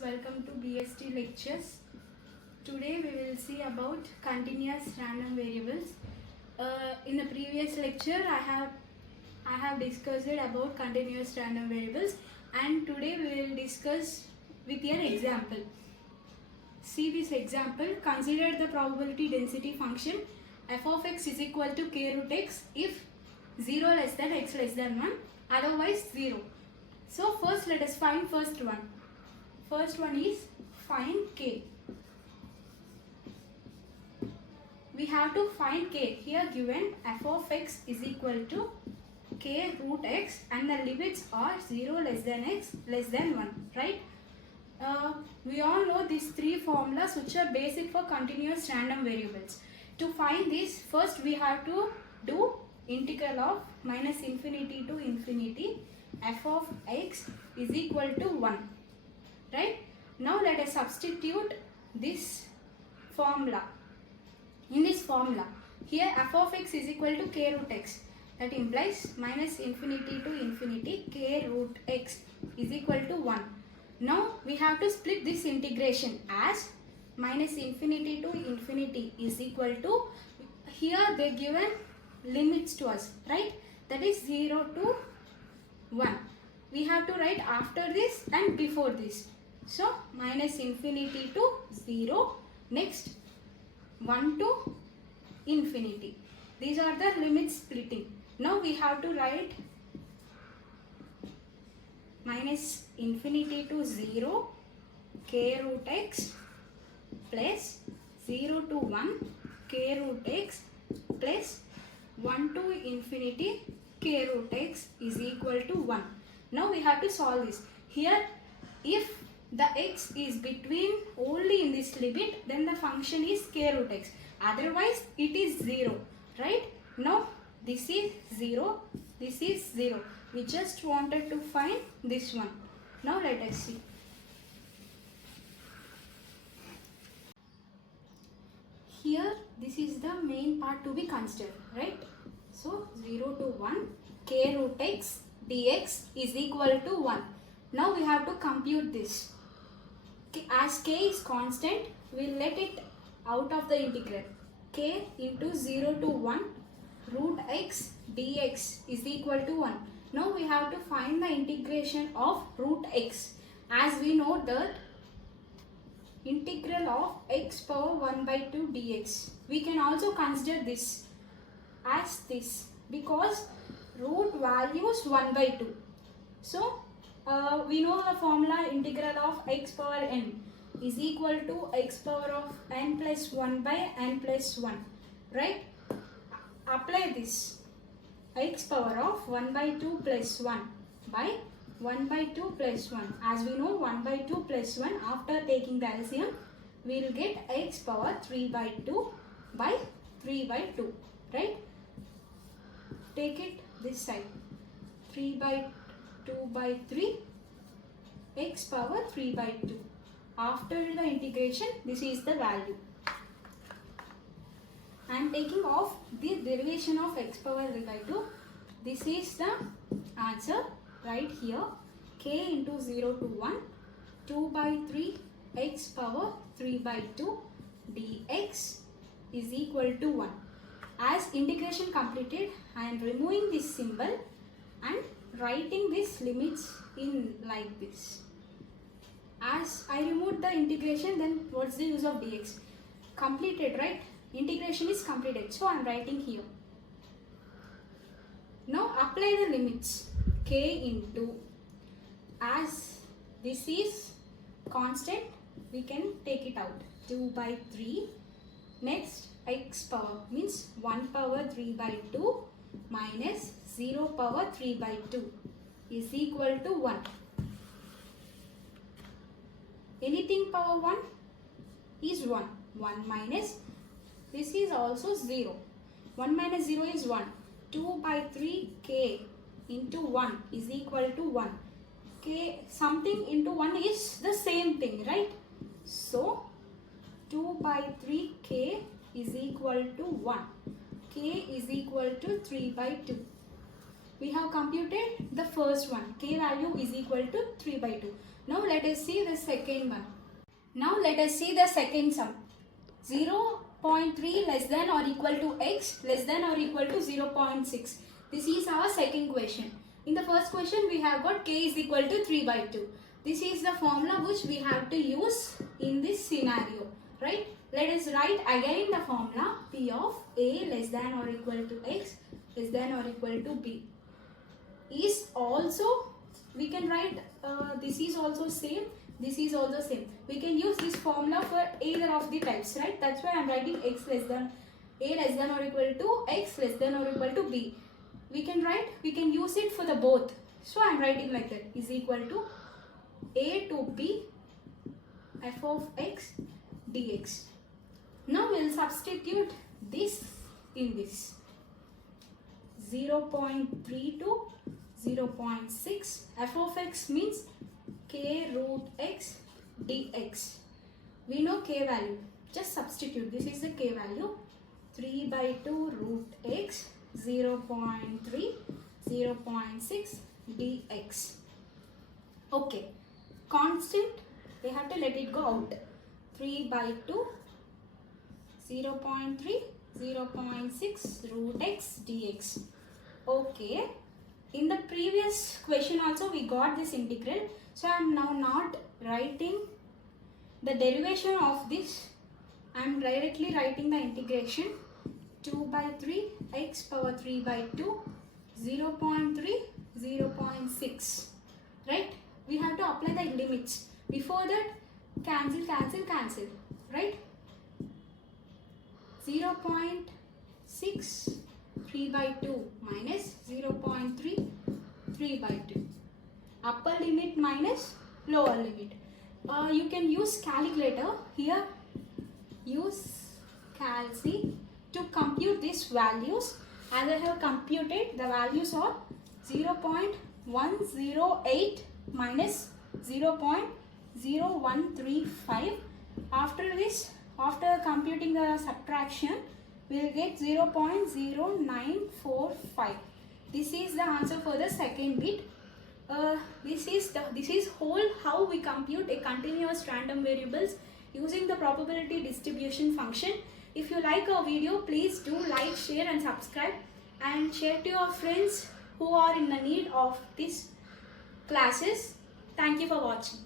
welcome to BST lectures. Today we will see about continuous random variables. In the previous lecture I have discussed about continuous random variables, and today we will discuss with an example. See this example. Consider the probability density function f of x is equal to k root x if 0 less than x less than 1, otherwise 0. So first let us find first one. First one is find k. We have to find k. Here given f of x is equal to k root x and the limits are 0 less than x less than 1, right? We all know these three formulas which are basic for continuous random variables. To find this, first we have to do integral of minus infinity to infinity f of x is equal to 1. Right? Now let us substitute this formula. In this formula, here f of x is equal to k root x. That implies minus infinity to infinity k root x is equal to 1. Now we have to split this integration as minus infinity to infinity is equal to, here they given limits to us, right? That is 0 to 1. We have to write after this and before this. So minus infinity to 0, next 1 to infinity. These are the limits splitting. Now we have to write minus infinity to 0 k root x plus 0 to 1 k root x plus 1 to infinity k root x is equal to 1. Now we have to solve this. Here if the x is between only in this limit, then the function is k root x. Otherwise it is 0, right? Now this is 0, this is 0. We just wanted to find this one. Now let us see. Here this is the main part to be considered, right? So 0 to 1 k root x dx is equal to 1. Now we have to compute this. As k is constant, we will let it out of the integral. K into 0 to 1 root x dx is equal to 1. Now we have to find the integration of root x. As we know that integral of x power 1 by 2 dx. We can also consider this as this because root value is 1 by 2. So we know the formula integral of x power n is equal to x power of n plus 1 by n plus 1, right? Apply this x power of 1 by 2 plus 1 by 1 by 2 plus 1. As we know 1 by 2 plus 1, after taking the LCM we will get x power 3 by 2 by 3 by 2, right? Take it this side, 3 by 2 by 3 x power 3 by 2. After the integration, this is the value. I am taking off the derivation of x power 3 by 2. This is the answer right here. K into 0 to 1, 2 by 3 x power 3 by 2 dx is equal to 1. As integration completed, I am removing this symbol and writing these limits in like this. As I removed the integration, then what's the use of dx? Completed, right? Integration is completed. So I am writing here. Now apply the limits. K into, as this is constant, we can take it out. 2 by 3. Next x power means 1 power 3 by 2 minus 0 power 3 by 2 is equal to 1. Anything power 1 is 1. 1 minus, this is also 0. 1 minus 0 is 1. 2 by 3 k into 1 is equal to 1. K something into 1 is the same thing, right? So 2 by 3 k is equal to 1. K is equal to 3 by 2. We have computed the first one, k value is equal to 3 by 2. Now let us see the second one. Now let us see the second sum. 0.3 less than or equal to x less than or equal to 0.6. This is our second question. In the first question we have got k is equal to 3 by 2. This is the formula which we have to use in this scenario, right? Let us write again the formula p of a less than or equal to x less than or equal to b is also, we can write this is also same, this is also same. We can use this formula for either of the types, right? That's why I am writing x less than a less than or equal to x less than or equal to b. We can use it for the both. So I am writing like that, is equal to a to b f of x dx. Now we will substitute this in this. 0.3 to 0.6 f of x means k root x dx. We know k value. Just substitute. This is the k value. 3 by 2 root x 0.3 0.6 dx. Okay. Constant, we have to let it go out. 3 by 2 0.3 0.6 root x dx. Okay. In the previous question also we got this integral. So I am now not writing the derivation of this. I am directly writing the integration. 2 by 3 x power 3 by 2 0.3 0.6. Right? We have to apply the limits. Before that, cancel, right? 0.6 3 by 2 minus 0.3 3 by 2. Upper limit minus lower limit. You can use calculator. Here, use calci to compute these values. As I have computed, the values are 0.108 minus 0.0135. After this, after computing the subtraction, we will get 0.0945. This is the answer for the second bit. This is whole how we compute a continuous random variables using the probability distribution function. If you like our video, please do like, share and subscribe, and share to your friends who are in the need of these classes. Thank you for watching.